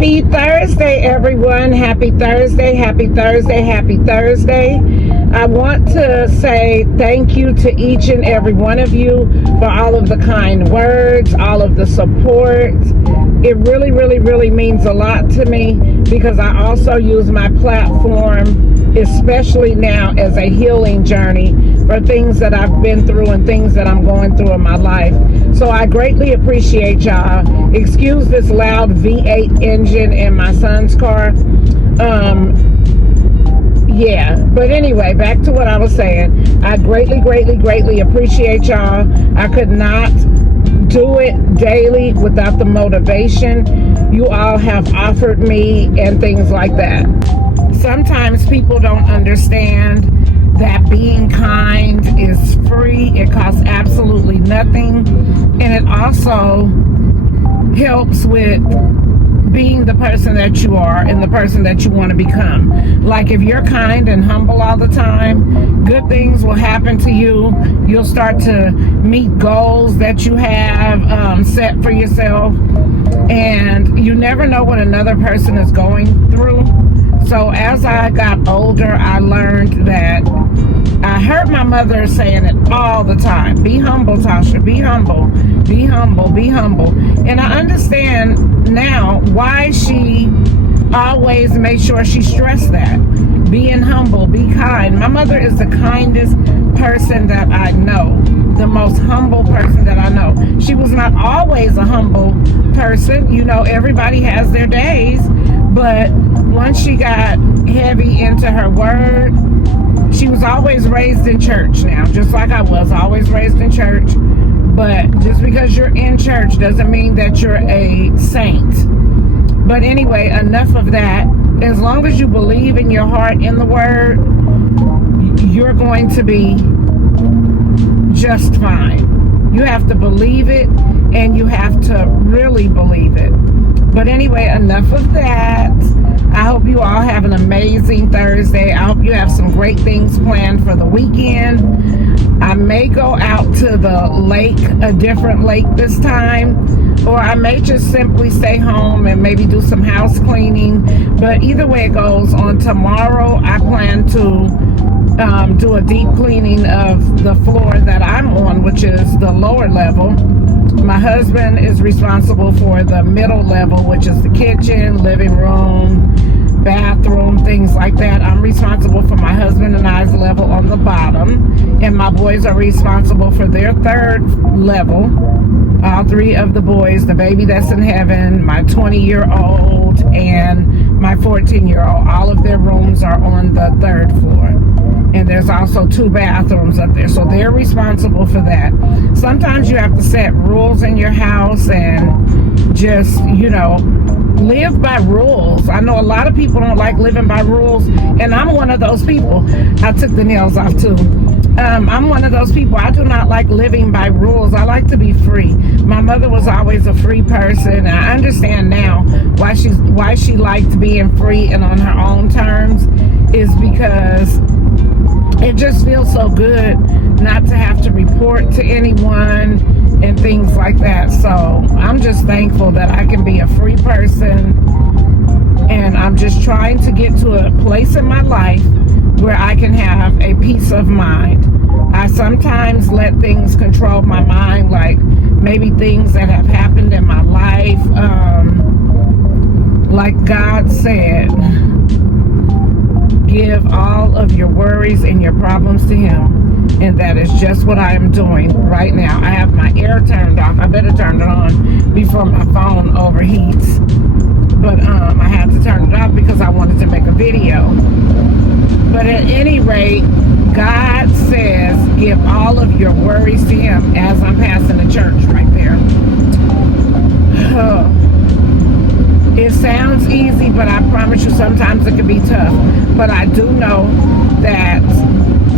Happy Thursday, everyone. Happy Thursday, happy Thursday, happy Thursday. I want to say thank you to each and every one of you for all of the kind words, all of the support. It really, really, really means a lot to me because I also use my platform, especially now, as a healing journey for things that I've been through and things that I'm going through in my life. So I greatly appreciate y'all. Excuse this loud V8 engine in my son's car. Yeah, but anyway, back to what I was saying. I greatly, greatly, greatly appreciate y'all. I could not do it daily without the motivation you all have offered me and things like that. Sometimes people don't understand that being kind is free. It costs absolutely nothing. And it also helps with being the person that you are and the person that you want to become. Like if you're kind and humble all the time, good things will happen to you. You'll start to meet goals that you have set for yourself. And you never know what another person is going through. So as I got older, I learned that I heard my mother saying it all the time. Be humble, Tasha. Be humble. Be humble. Be humble. And I understand now why she always made sure she stressed that. Being humble. Be kind. My mother is the kindest person that I know. The most humble person that I know. She was not always a humble person. You know, everybody has their days. But once she got heavy into her word, she was always raised in church now, just like I was always raised in church. But just because you're in church doesn't mean that you're a saint. But anyway, enough of that. As long as you believe in your heart in the word, you're going to be just fine. You have to believe it, and you have to really believe it. But anyway, enough of that. I hope you all have an amazing Thursday. I hope you have some great things planned for the weekend. I may go out to the lake, a different lake this time, or I may just simply stay home and maybe do some house cleaning. But either way it goes, on tomorrow I plan to do a deep cleaning of the floor that I'm on, which is the lower level. My husband is responsible for the middle level, which is the kitchen, living room, bathroom, things like that. I'm responsible for my husband and I's level on the bottom, and my boys are responsible for their third level. All three of the boys, the baby that's in heaven, my 20-year-old, and my 14-year-old, all of their rooms are on the third floor. And there's also 2 bathrooms up there. So they're responsible for that. Sometimes you have to set rules in your house and just, you know, live by rules. I know a lot of people don't like living by rules, and I'm one of those people. I took the nails off too. I'm one of those people. I do not like living by rules. I like to be free. My mother was always a free person. I understand now why she liked being free and on her own terms, is because it just feels so good not to have to report to anyone and things like that. So I'm just thankful that I can be a free person, and I'm just trying to get to a place in my life where I can have a peace of mind. I sometimes let things control my mind, like maybe things that have happened in my life. Like God said, give all of your worries and your problems to Him. And that is just what I am doing right now. I have my air turned off. I better turn it on before my phone overheats. But I had to turn it off because I wanted to make a video. But at any rate, God says, give all of your worries to Him, as I'm passing the church right there. It sounds easy, but I promise you sometimes it can be tough. But I do know that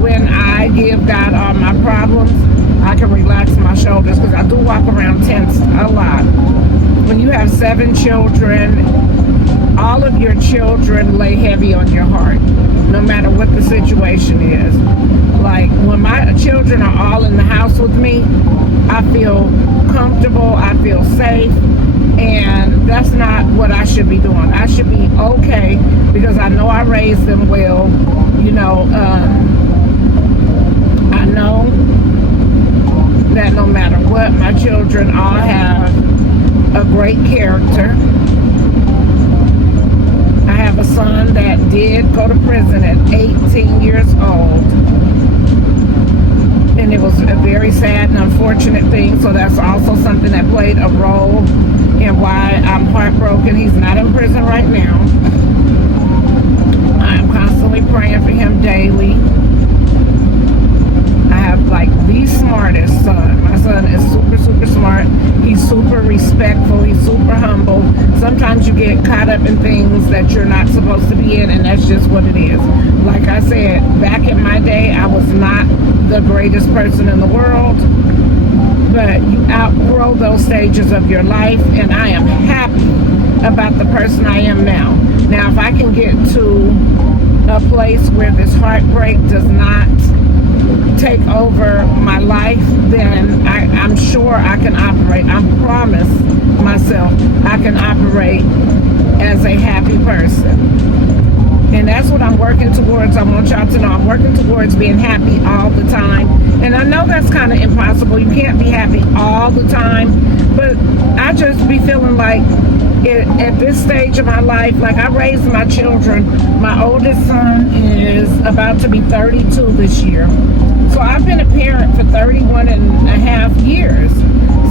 when I give God all my problems, I can relax my shoulders, because I do walk around tense a lot. When you have 7 children, all of your children lay heavy on your heart, no matter what the situation is. Like when my children are all in the house with me, I feel comfortable, I feel safe, and that's not what I should be doing. I should be okay because I know I raised them well. You know, I know that no matter what, my children all have a great character. I have a son that did go to prison at 18 years old. And it was a very sad and unfortunate thing. So that's also something that played a role in why I'm heartbroken. He's not in prison right now. I'm constantly praying for him daily. I have like the smartest son. My son is super, super smart. He's super respectful. He's super humble. Sometimes you get caught up in things that you're not supposed to be in, and that's just what it is. Like I said, back in my day, I was not the greatest person in the world, but you outgrow those stages of your life, and I am happy about the person I am now. Now, if I can get to a place where this heartbreak does not take over my life, then I'm sure I can operate. I promise myself I can operate as a happy person. And that's what I'm working towards. I want y'all to know I'm working towards being happy all the time. And I know that's kind of impossible. You can't be happy all the time. But I just be feeling like at this stage of my life, like I raised my children. My oldest son is about to be 32 this year. So I've been a parent for 31 and a half years.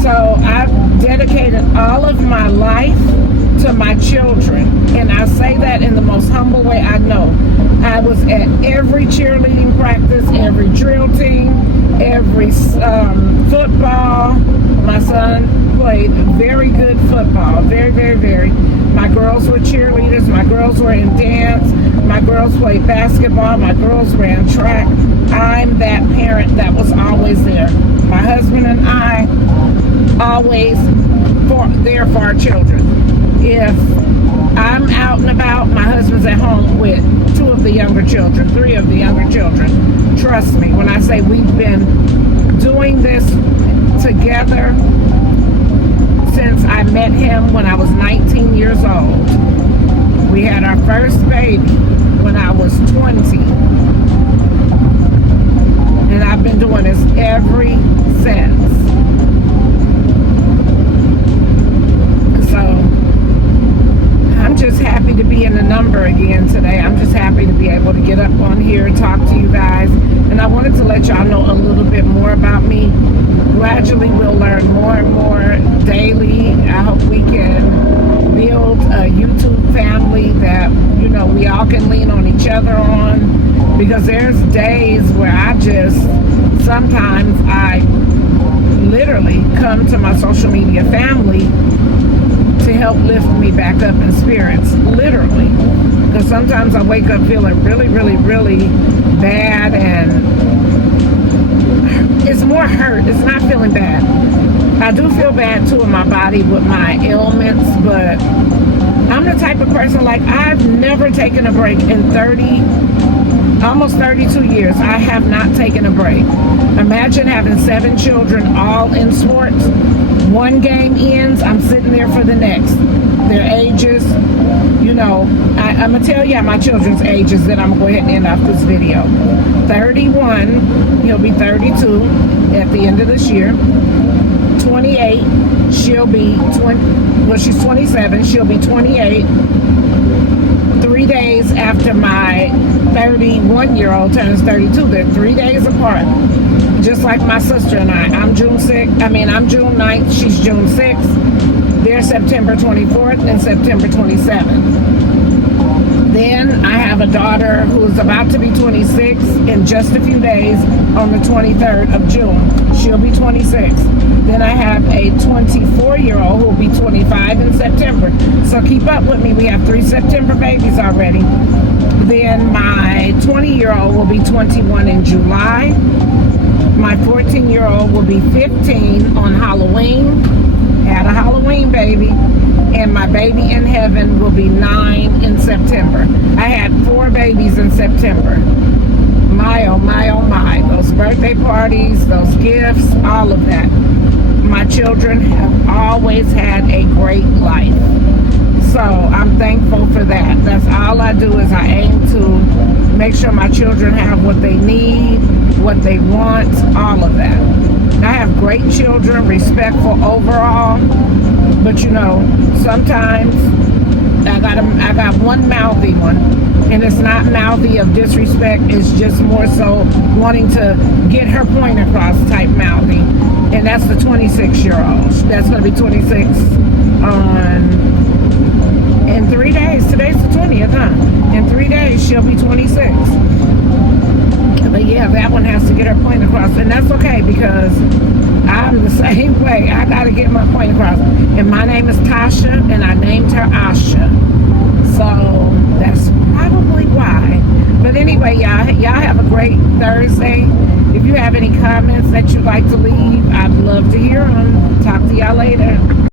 So I've dedicated all of my life to my children. And I say that in the most humble way I know. I was at every cheerleading practice, every drill team, every football. My son played very good football. Very, very, very. My girls were cheerleaders. My girls were in dance. My girls played basketball. My girls ran track. I'm that parent that was always there. My husband and I always there for our children. If I'm out and about, my husband's at home with 2 of the younger children, 3 of the younger children. Trust me when I say we've been doing this together since I met him when I was 19 years old. We had our first baby when I was 20. And I've been doing this ever since. So I'm just happy to be in the number again today. I'm just happy to be able to get up on here and talk to you guys. And I wanted to let y'all know a little bit more about me. Gradually, we'll learn more and more daily. I hope we can build a YouTube family that, you know, we all can lean on each other on. Because there's days where sometimes I literally come to my social media family to help lift me back up in spirits, literally. Because sometimes I wake up feeling really, really, really bad, and it's more hurt. It's not feeling bad. I do feel bad too in my body with my ailments, but I'm the type of person, like, I've never taken a break in almost 32 years. I have not taken a break. Imagine having 7 children all in sports. One game ends, I'm sitting there for the next. Their ages, you know, I'm going to tell you my children's ages, then I'm going to go ahead and end off this video. 31, he'll be 32 at the end of this year. 28, she'll be 20, well, she's 27, she'll be 28. 3 days after my 31-year-old turns 32. They're 3 days apart. Just like my sister and I. I'm June 9th, she's June 6th. They're September 24th and September 27th. Then I have a daughter who's about to be 26 in just a few days on the 23rd of June. She'll be 26. Then I have a 24-year-old who will be 25 in September. So keep up with me. We have 3 September babies already. Then my 20-year-old will be 21 in July. My 14-year-old will be 15 on Halloween. Had a Halloween baby. And my baby in heaven will be 9 in September. I had 4 babies in September. My, oh my, oh my. Those birthday parties, those gifts, all of that. My children have always had a great life. So make sure my children have what they need, what they want, all of that. I have great children, respectful overall, but you know, sometimes I got one mouthy one, and it's not mouthy of disrespect, it's just more so wanting to get her point across type mouthy. And that's the 26-year-old. That's going to be 26 in 3 days. Today's the 20th, huh? In 3 days, she'll be 26. But yeah, that one has to get her point across. And that's okay, because I'm the same way. I got to get my point across. And my name is Tasha, and I named her Asha. So that's probably why. But anyway, y'all have a great Thursday. If you have any comments that you'd like to leave, I'd love to hear them. Talk to y'all later.